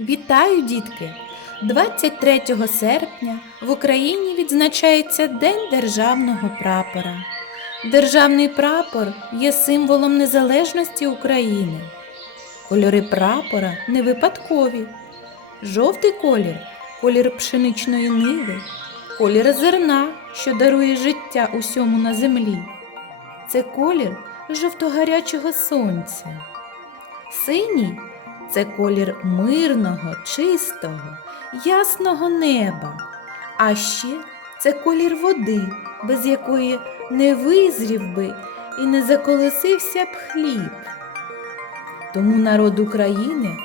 Вітаю, дітки! 23 серпня в Україні відзначається День державного прапора. Державний прапор є символом незалежності України. Кольори прапора не випадкові. Жовтий колір колір пшеничної ниви, колір зерна, що дарує життя усьому на землі. Це колір жовтогарячого сонця. Синій це колір мирного, чистого, ясного неба. А ще це колір води, без якої не визрів би і не заколосився б хліб. Тому народ України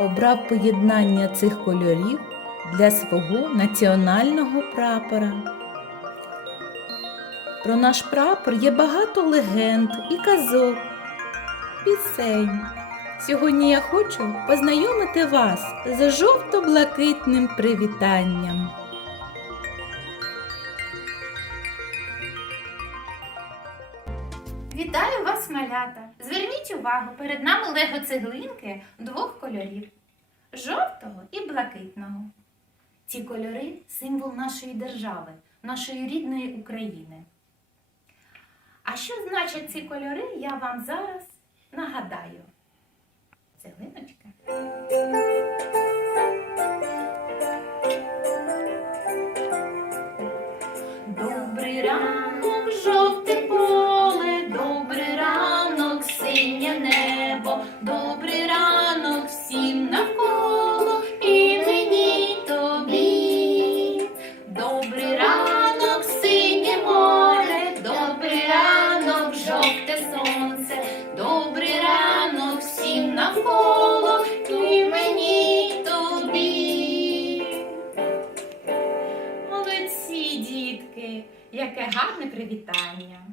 обрав поєднання цих кольорів для свого національного прапора. Про наш прапор є багато легенд і казок, пісень. Сьогодні я хочу познайомити вас з жовто-блакитним привітанням. Вітаю вас, малята! Зверніть увагу, перед нами лего-цеглинки двох кольорів жовтого і блакитного. Ці кольори символ нашої держави, нашої рідної України. А що значать ці кольори, я вам зараз нагадаю. Цеглиночка. Добрий ранок, жовте поле, добрий ранок, синє небо, яке гарне привітання.